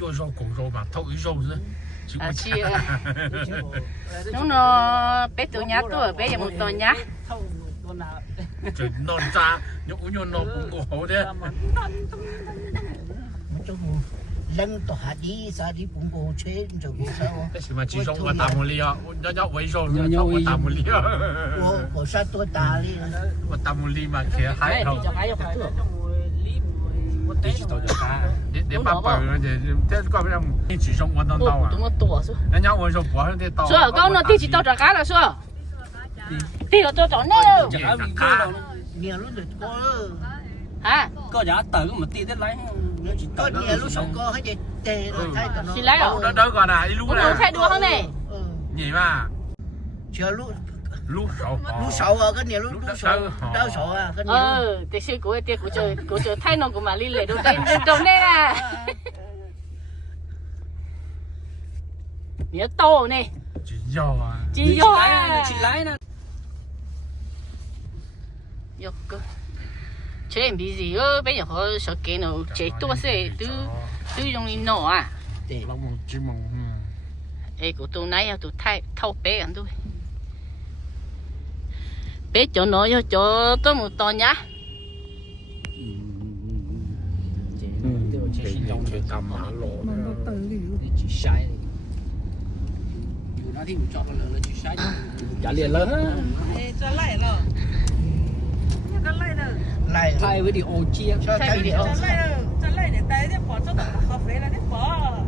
做肉狗肉嘛，头一肉是。啊是啊，nó nó bé tụi nhá tôi bé giờ một tuần nhá. 就弄渣，用弄不好的。人到下啲啥啲廣告車就冇收。但是嘛，至少我大冇理啊，我為數我大冇理啊。我殺多大哩。我大冇理嘛，其實還好。第幾道就打，你把背嗰隻，即係嗰邊你至少我當刀啊。多麼多是？人家我說不好啲刀。說講到第幾道就干了說。第個道就那了。年lúc được có hả có giá tới mà tí đến lấy có年lúc sống có hay gì tè rồi thay tao nó xin lấy rồi đâu còn là lúc này thay đua không này nhỉ mà chưa lúc lúc sầu à cái年lúc đau sầu à cái年thì sư của tiệt của trời thay nó của mà liên lệ đâu đây đâu đây à nhớ to này chỉ do à chỉ lấy nè yok chế em bị gì ơ bây giờ họ sợ cái nó chế tua xe từ dùng đi nổ à để nó một chim mông ấy của tôi nãy tôi thay thâu bé ăn thôi bé cho nó cho tôi một to nhá chế tầm mà lộ chỉ sai dù nó thì cho nó lớn chỉ sai trả liền lớn á cho lại rồi cái lại rồi lại thay với điều chia cho thay video cho lại để tay để bỏ cho nó cà phê là để bỏ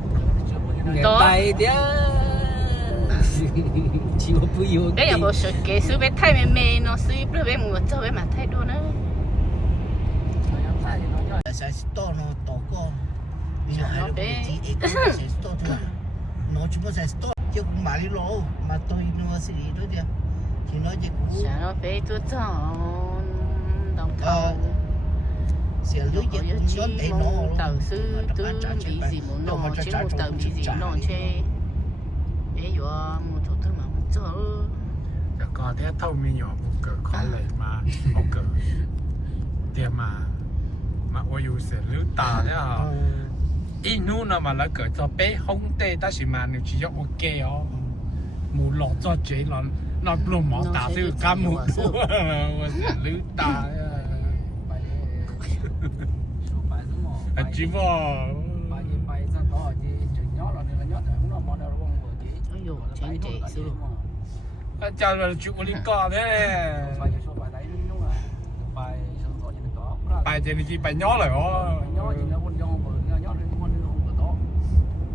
tay thế chỉ có vui yêu bây giờ bộ sợ cái sự bé thay mẹ mẹ nó sự bé mua cho bé mà thay đồ nữa sẽ to nó to con bây giờ hai đứa chỉ sẽ to thôi nó chỉ có sẽ to chứ không mà đi lỗ mà tôi nó xử lý đó đi thì nó chỉ cũ nó bé tôi chọn đồng thầu sẽ lưới chỉ nó để nó tàu sư tư bị gì muốn nó chứ một tàu bị gì nó chơi bé vừa một chỗ tôi mà một chỗจะก่อนที่เท่ามีหยอกเกิดข้อเลยมาเกิดเตรียมมาว่าอยู่เสร็จหรือตาเนี่ยอีนู้นมาแล้วเกิดจะเป๊ะห้องเต้但是嘛你只要 OK 哦冇落咗嘴落落冇打就干冇我是หรือตาchỉ vô chính trị sự chào là chịu đi co đấy bài thì chỉ bài nhỏ rồi ó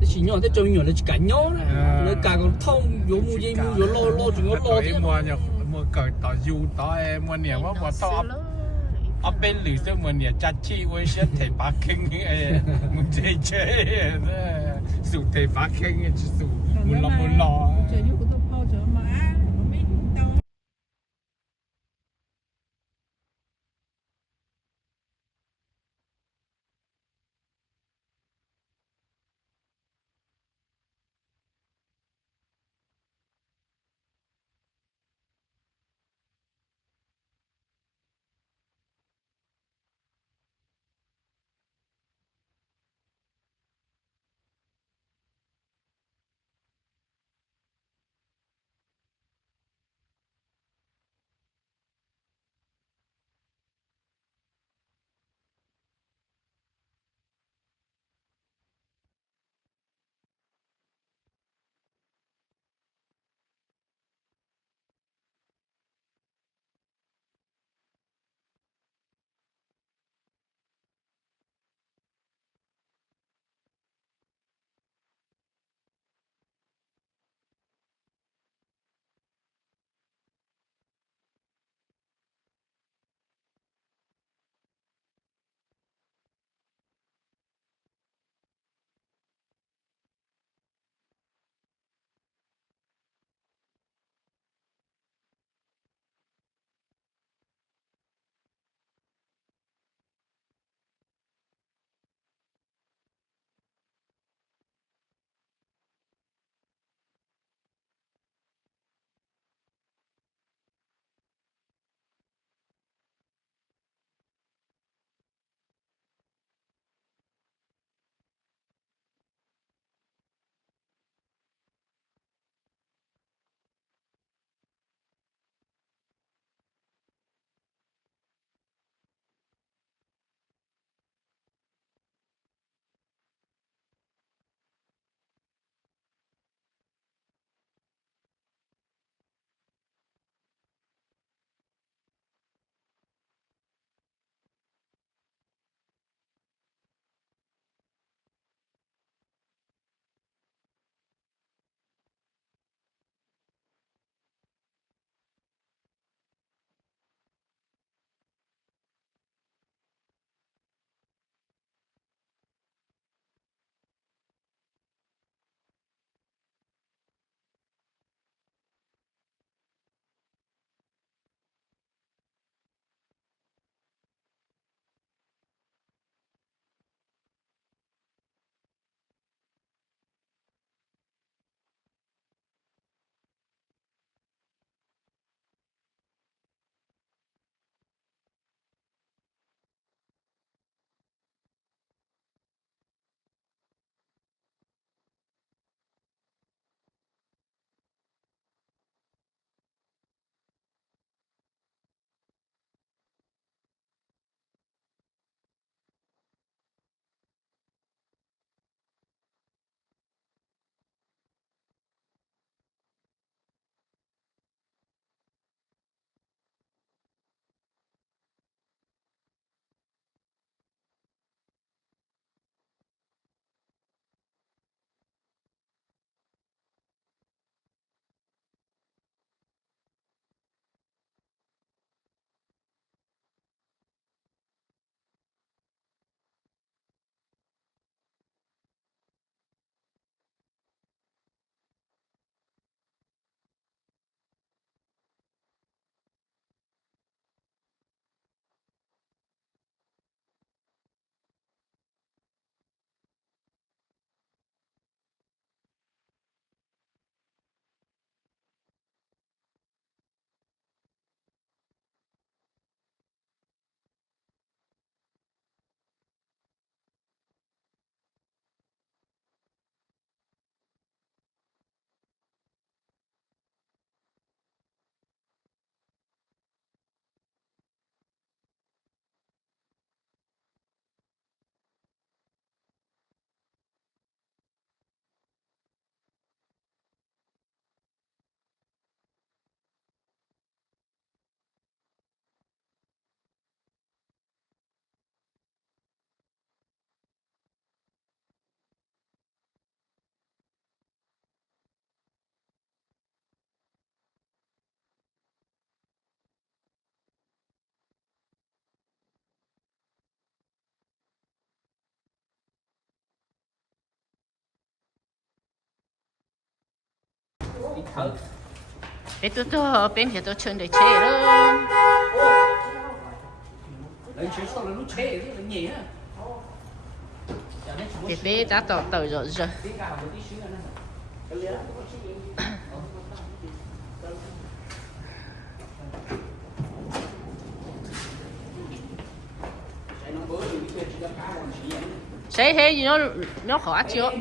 chỉ nhỏ thế trông nhỏ là chỉ cả nhỏ này nó cả còn thông vô mua gì mua vô lo chúng nó lo thế mua cởi tỏ du tỏ em mua nhiều quá quá to ở bên lưới tôi mua nhiều chặt chi với sẽ thể bạc kinh ấy muốn chơi sụt thể bạc kinh chứ sụt muốn lo đi thở bé tôi bên thì tôi chân để chơi đó lên chơi sau là nó chế nó nhẹ á bé đã tỏ tờ rồi rồi tiếng gà một tí xíu nữa sẽ thế gì nó khó chưa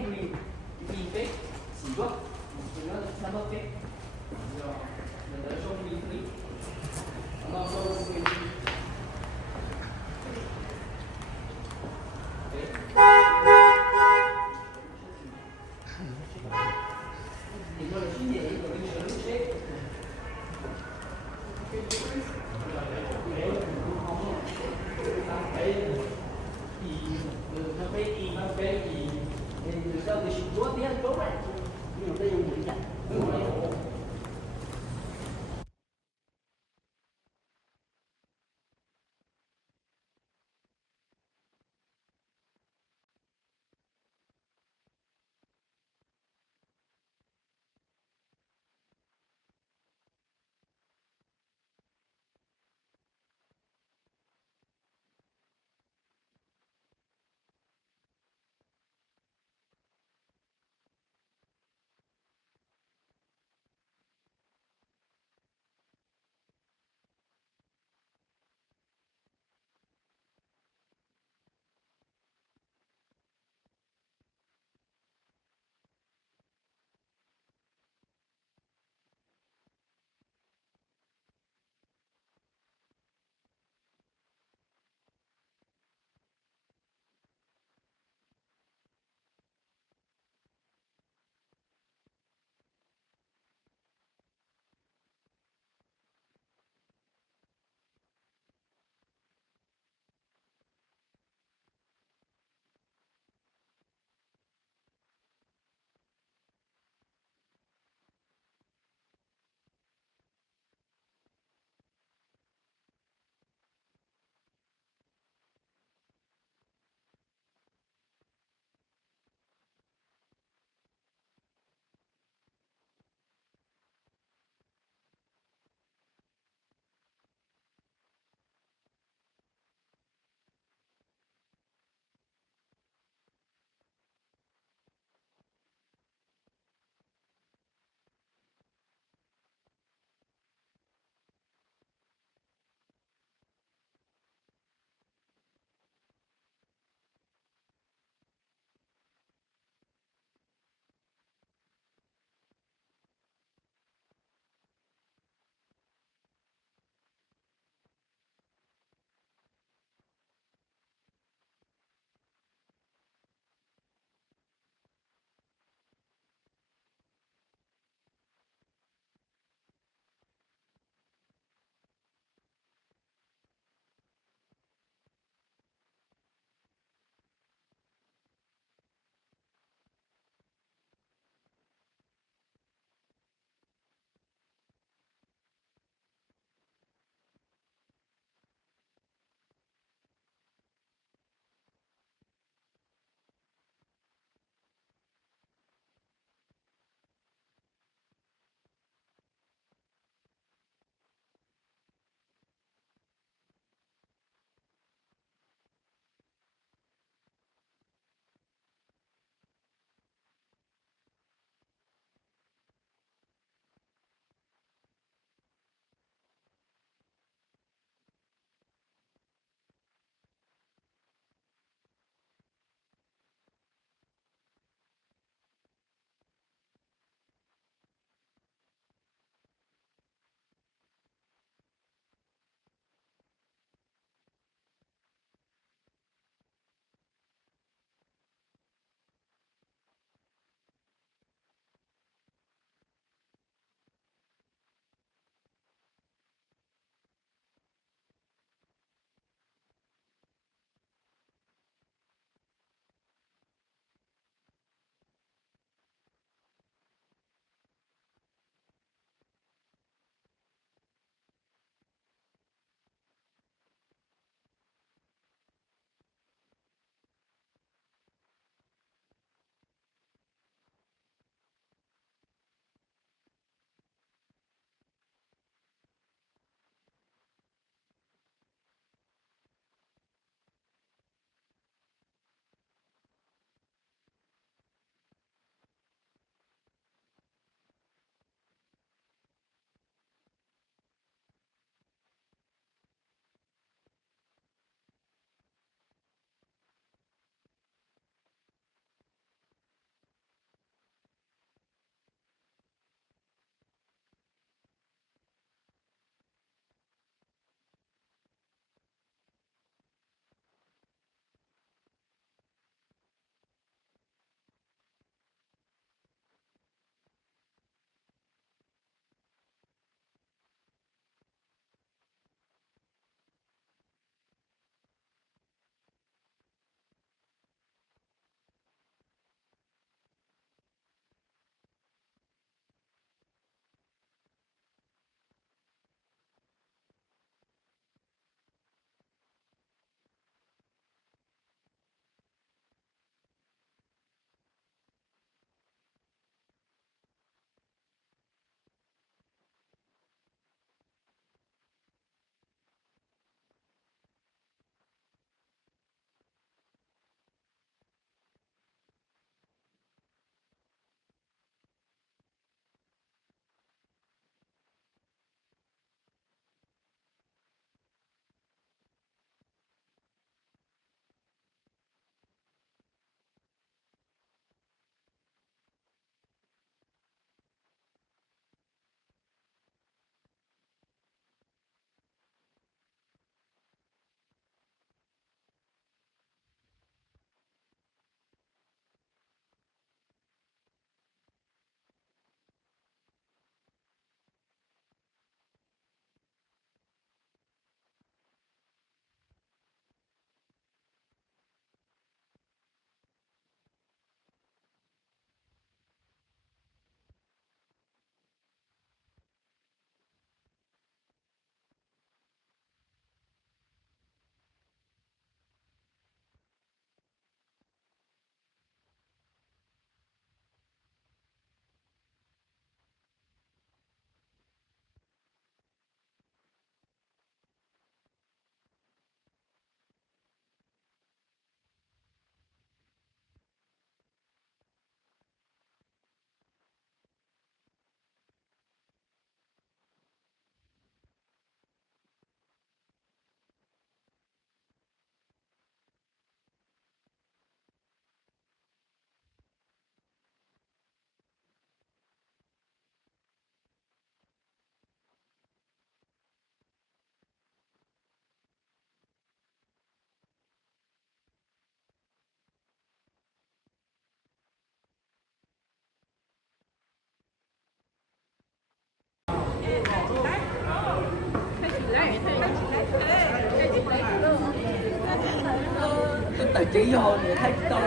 chỉ vô để thấy to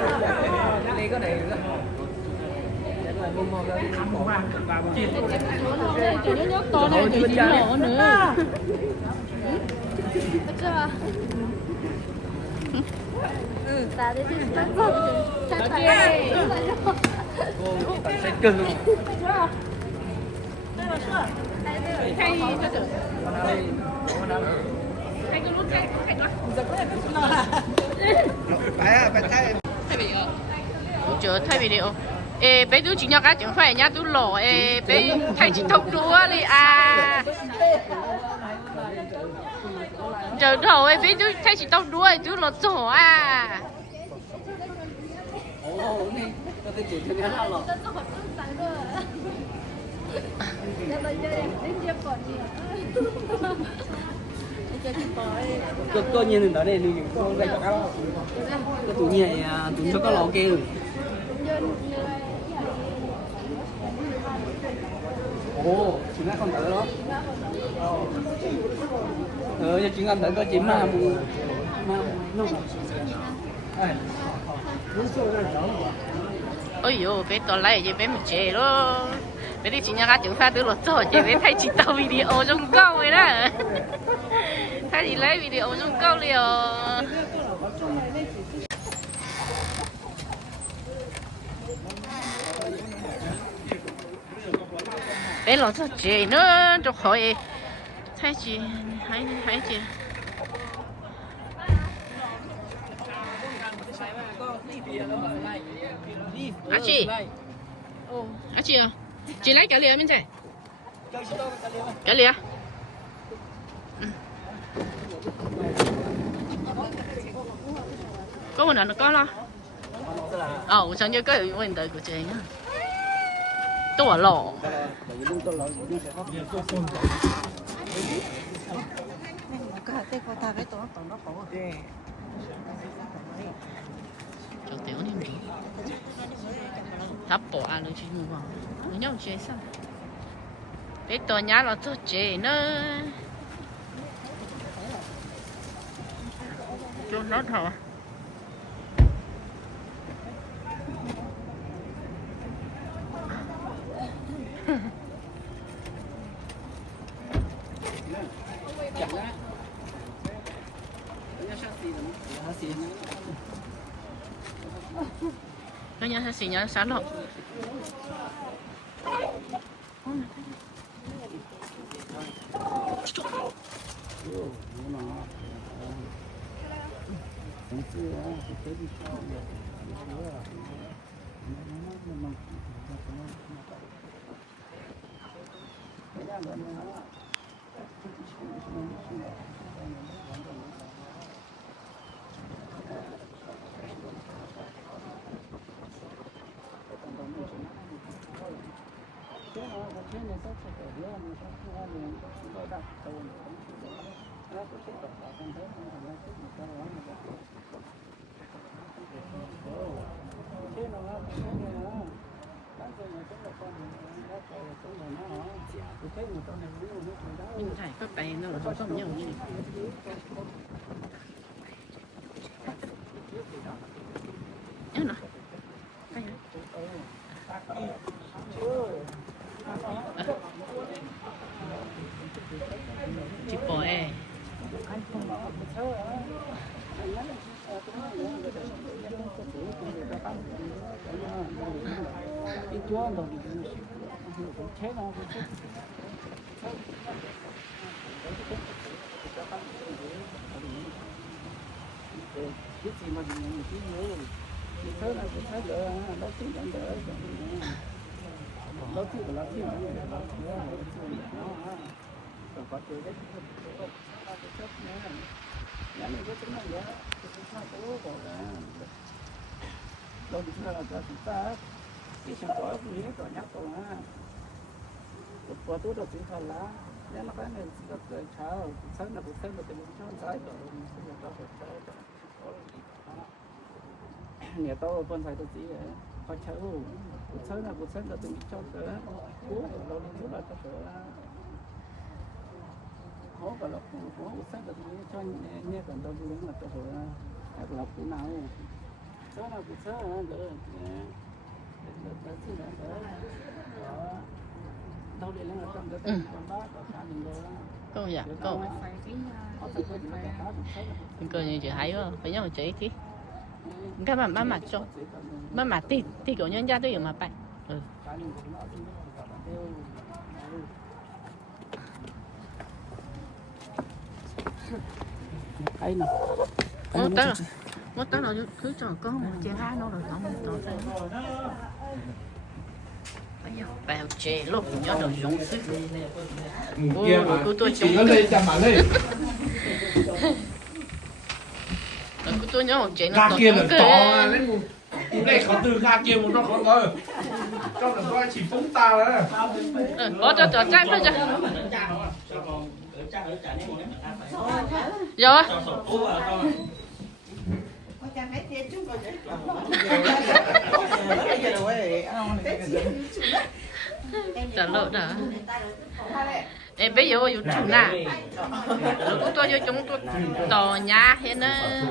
đây có này là mồm mồm lên thăm một ba Cho nó nhốt to này thì chỉ nổ nữa. sẽ cưng Thay cho được. Thay cái nút thay nó. Phải thay. Thay video. Chờ thay video. Ê, bé tôi chỉ nhau cá chẳng phải nhá tôi lỗ. Ê, bé thay chỉ thông đúa đi à. Chờ đầu ê, bé tôi thay chỉ thông đúa tôi lỗ chỗ à. ồ nè có thể chỉ cho nghe nào rồi có nhìn đó này thì có đây có cái tụi nhẹ tụi nó có lò kêu ồ chị nói con tự đó giờ chị ăn tự có chị ma nó Ôi dồi, bé to lại chứ bé một chế đó. Bé đi chỉ nhà cá chúng ta từ lột rồi chứ bé thay chỉ tao video trong câu ấy đó. Thay chỉ lấy video trong câu liền. Bé lột rồi chế nữa cho khỏi thay chỉ hay chị. Chị à? Chị lấy cái gì bên đây? Cái gì à? Có một lần có lo. Ồ, chẳng nhớ cái vấn đề của chị nhá. Tôi lọ. Cho tiểu niệm đi. Thắp bỏ ăn được chứ mua vào. Nó nhau chế sao? Bé to nhá là tốt chế nữa. Cho nó thở. Nó nhá sẽ xì nhá sáng lọ. Mình thải các tay nó là không nhau gì. Nhớ nó. Tay chị bỏ e. Cái gì mà mình chỉ nhớ thì thấy là nó chỉ nhận được nó chỉ là chỉ nó còn có chơi đấy nhà này có tính là gì á chúng ta có gọi là đâu chúng ta chúng ta cái sản phẩm của những cái nhắc tổ ha qua tôi được chúng ta lá nên nó cái này rất chào sáng là cũng là tình cho trái rồi mình sẽ cho nhà tôi con phải tôi chỉ có cháu cuộc sống là tôi cho tới cú lâu đi là tôi sửa hố và lọc hố cuộc sống là tôi cho nghe còn tôi đứng là tôi sửa lọc cái nào sao nào cũng sao rồi đó thì là đó đâu để là trong cái con bác có cả mình rồi Cô dạ, cô. Cô như chị thấy không? Phải nhớ một chị tí. Các bạn bắt mặt cho. Bắt mặt thì kiểu nhân gia tôi hiểu mà bạn. Ừ. Hay nè. Mất tao nó cứ cho con một chén hát nó rồi không tao thấy. Bây giờ bèo chè lúc nhớ được giống sức. Kia mà cô tôi chỉ nó lên chăm mà lên. Cô tôi nhớ một chén nó Ga to kia là kìa. to lên một. Đây khó từ ga kia một nó khó thôi. Trong là coi chỉ phúng ta đó. Bỏ cho chắc thôi cho. Rồi. Trả lợn hả? Em bây giờ vô chủ nà. Lúc tôi vô chúng tôi tò nhà hết á.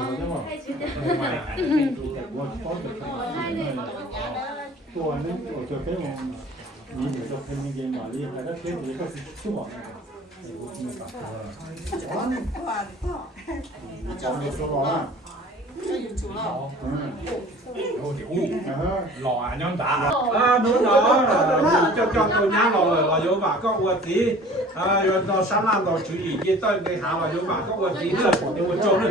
Lò nhóm đã đúng đó cho tôi nhá lò vô bà có uất tí rồi nó sáng làm đồ chú ý kia tôi cái hạ lò vô bà có uất tí nữa nhưng mà trâu nữa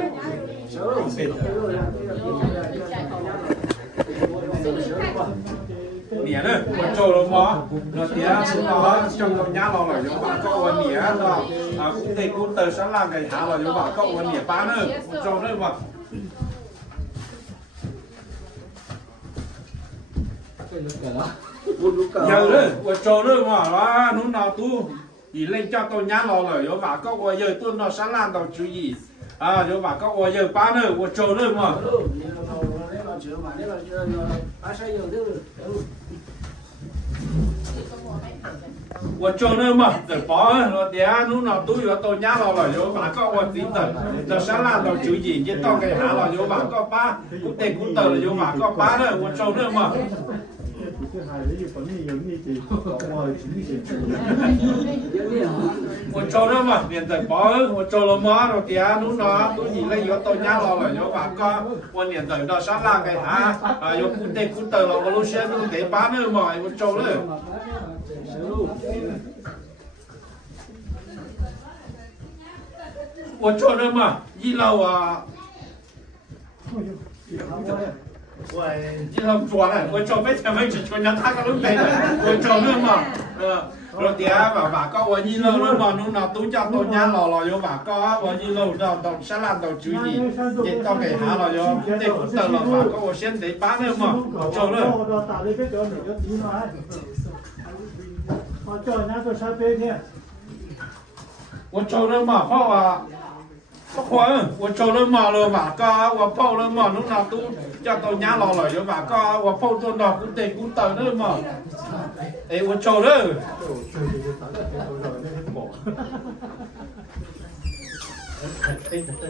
nè nữa uất trâu rồi mà rồi tía xin nó trong tôi nhá lò vô bà có uất nè đó cũng tê cũng tờ sáng làm cái hạ lò vô bà có uất nè ba nữa uất trâu nữa mà giờ đấy, tôi cho đấy mà là nó nào tu, thì lên cho tôi nhá lò rồi, rồi bà có bây giờ tôi nó sáng làm đâu chú ý, rồi bà có bây giờ ba nữa, tôi cho đấy mà. Tôi cho đấy mà, để bỏ rồi để nó nào tu rồi tôi nhá lò rồi, rồi bà có bây giờ tôi sáng làm đâu chú ý, chứ tôi cái hạ rồi rồi bà có ba, cũng tên cũng tờ rồi bà có ba nữa, tôi cho đấy mà. Một chỗ đó mà hiện tại bỏ một chỗ là mở rồi kìa nó tôi nhìn lấy vô tôi nhá lo là vô bà con một hiện tại đó sáng là cái hả vô cũng tê cũng tờ là có lúc xe cũng để bán nữa mà một chỗ nữa một chỗ đó mà đi lâu chỉ làm chùa này, tôi cho mấy thằng mấy chỉ cho nhân thác cái lúc này tôi cho nữa mà, rồi thì bà có bao nhiêu lâu nữa mà lúc nào tôi cho tôi nhá lò vô bà có bao nhiêu lâu đâu, đâu sẽ làm đâu chú gì, để tao cái hả lò vô, để cũng tờ là bà có bao nhiêu để bán nữa mà, cho nữa. tôi cho nữa mà, phao我做了嘛了嘛，个我泡了嘛，侬那都叫到家老了有嘛个，我泡到那古得古等了嘛，哎，我做了。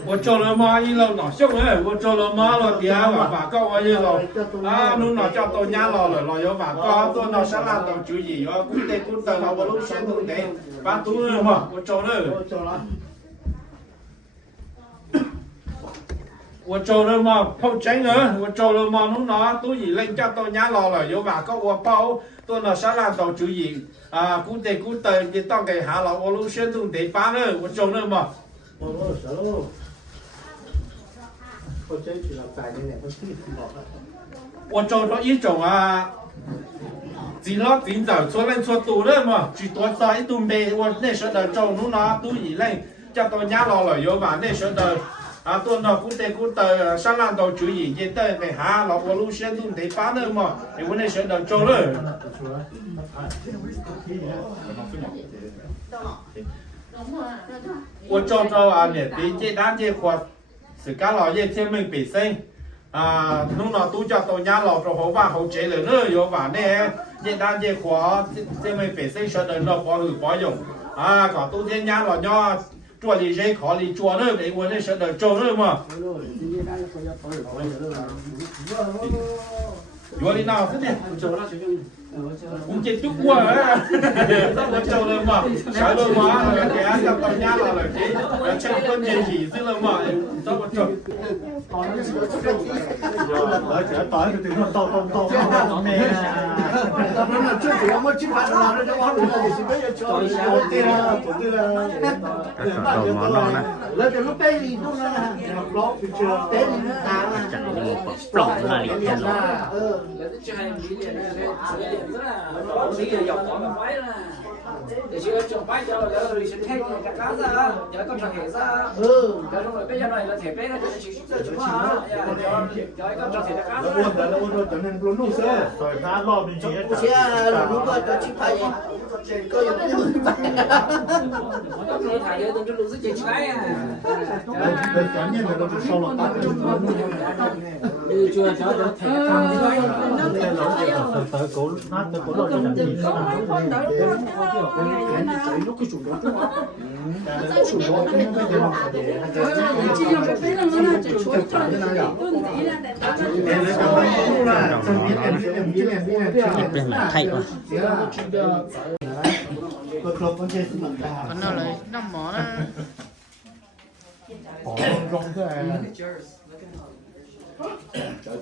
我做了嘛，一路拿上来，我做了嘛了，第二嘛个我一路侬那叫到家老了，老有嘛个，到那山上到注意，我古得古等了，我路线都得，把都了嘛，我做了。我做了嘛，泡蒸啊，我做了嘛，侬那都已经叫到家老了，有嘛个我泡，到那山上到注意，古得古等，你到给下了，我路线都得办了，我做了嘛。我做了一种几老几早做人做多了嘛，最多在一顿没，我那时候做侬那都已经叫到家老了，有嘛那时候。tôi nó cũng để cũng tờ sáng làm đầu chú ý vậy tờ cái há lọc vào lúc xe tôi để phá nữa mà thì vấn đề sẽ đợi cho rồi我做做เนี่ยปีเจด้านเจขวดsự cá lòเจเชื่อมึงปีเส้นนู่นน่ะตู้จะตัวย่าหลอกตัวหัวว่าเขาเจเลยเนอะโยว่าเนี่ยเจด้านเจขวดเชื่อมึงปีเส้นเฉยๆเนาะพอหือพอหยงก็ตู้เทียนย่าหลอกย่อ做的人考虑做了的，我那是的做了嘛。有的那是的，我这都过了，我做了嘛，啥都嘛，人家要到家了，这结婚这意思了嘛，怎么做？而且打一个电话到最主要我去拍了，那就往路上就是没有交一下，对了，对了，那就lúc đấy thì nó là nó đấy thì nó ta là chạy đi một bọc là liền thiên rồi bây giờ dọc có cái là để chưa trồng bãi cho rồi sẽ thay cái cá ra cho con trà thể ra cho nó bây giờ này là thể bé nó chỉ xuất ra chúng mà cho con trà thể cá ra nó ôn cho nên luôn luôn sơ rồi ta lo đi chỉ xe lúc đó tôi chỉ phải có những cái người con rồi thải được cho lũ rất chạy à cá nhân là nó sau lọt ta như chưa cho nó thể tới cố nó tới cố lo cho gì lúc cái chủ đó chủ đó cái nó bây giờ là để bên là thay quá còn nó lại nó mỏ nó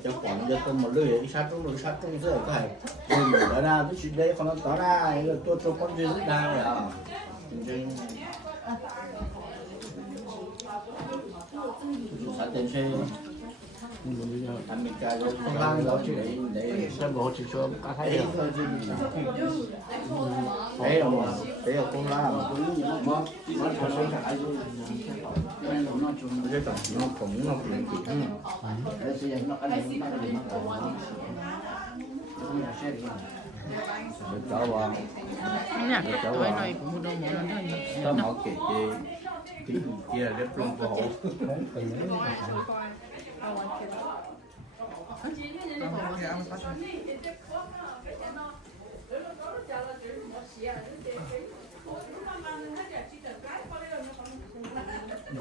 cho quản cho tôi một lưỡi sát trong giờ có thể rồi mở đó ra tôi chuyện đấy còn nó tỏ ra tôi cho con dưa rất đa rồi à sát tiền xe anh mình cài rồi không lang đó chứ để cho bộ chỉ cho ta thấy đấy là con la mà nó cho sống cả cái tổng nó cũng nó cũng đấy sẽ nó cái này nó là gì cháu vào nè cái này cũng đâu mà nó tao mở kệ cái kia để plong vào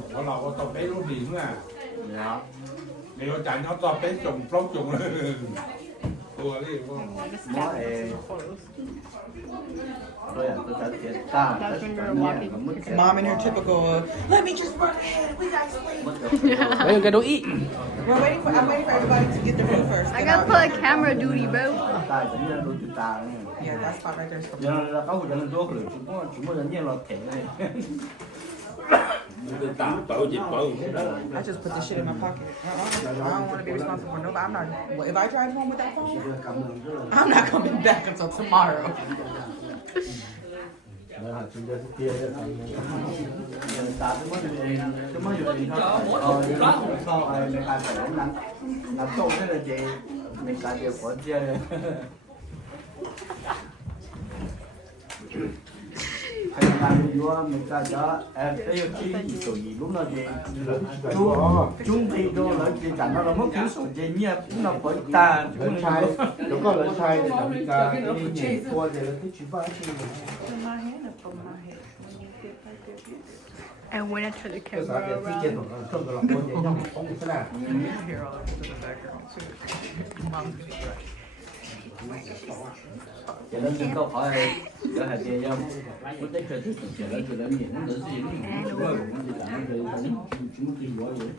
nó là có tàu bé nó điểm à nếu chạy nó tàu bé trùng flop trùng ủa đi không nó Mom in her typical, let me just run ahead, we got sleep. bây giờ cái đôi ý I'm waiting for everybody to get their food first. I gotta put camera duty bro Yeah, that spot right there is for giờ là có một lần tôi gửi chúng tôi như là thẻ này I just put this shit in my pocket. I don't want to be responsible for nobody. I'm not. Well, if I drive home with that phone, I'm not coming back until tomorrow. hay là mình ta cho cái gì lúc nào thì chúng thì đồ lợi thì chẳng nó mất cứu số gì nhé nó phải ta chúng sai nó có lợi sai thì mình ta cái qua thì là cái chuyện phải I went into the cái camera cái around. trên không được làm con gì nhau không có là Here, I'll put it in the background too. Mom. cho nên những câu hỏi ở hai kia nhau muốn tới chơi trước chờ lên từ đến những người gì đúng rồi cũng thì làm cái gì chúng thì gọi vậy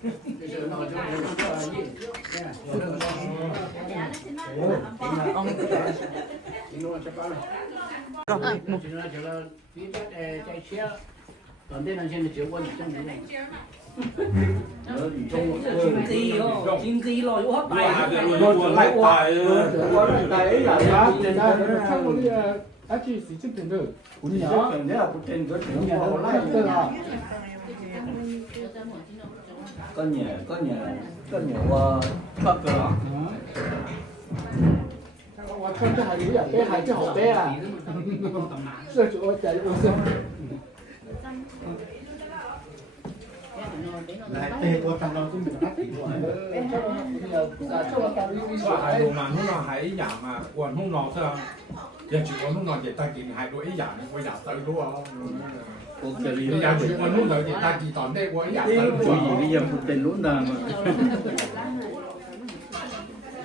còn đây là trên chiếu qua trong cái này chim gì lòi vô hấp bài rồi lại tài đấy là giá tiền đó à chỉ chỉ chụp tiền được cũng nhỏ nếu là trên cái chuyện nhà nó lại có nhiều thoát cờ我穿这还有点背，还正好背啊。是主我在我是。 lại tê của thằng nào cũng bị phát triển rồi hai đồ nào nó hãy giảm mà quần không nọ sao giờ chỉ có lúc nào để tay tiền hai đôi giảm quay giảm tới đúng không ok đi bây giờ chỉ còn lúc rồi thì ta chỉ toàn đây quá dạng đi chú gì bây giờ một tên luôn nào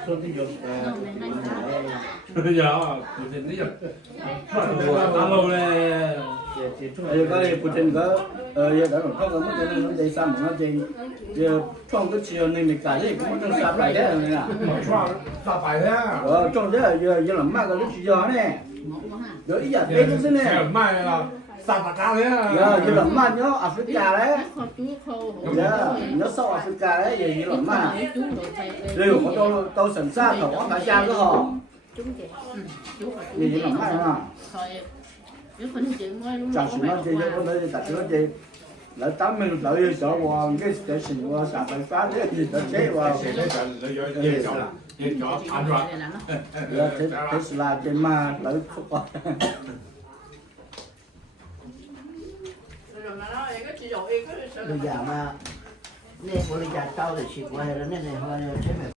mà bây giờ thì bây giờ alo này giờ có đây một tên có giờ đã không có mất tên nó dây sao mà nó dây giờ trong cái chiều này mình cả đấy cũng không sao phải đấy này à sao phải thế trong đấy giờ làm mà cái lúc chiều này giờ ý giờ tên nó thế này mai là sao phải cao thế giờ làm mà nhớ Africa đấy giờ nhớ sau Africa đấy giờ làm mà rồi có tôi sẵn sàng thổ cả cha cái họ gì làm mà mà chả chỉ nói gì cho con đây chả chỉ nói gì lại 80 lợi sợ hoàng cái station qua sạp phải phá thế gì đó chế vào Tesla trên ma lợi khúc vào bây giờ mà nè bây giờ tao thì chỉ qua rồi nè này thôi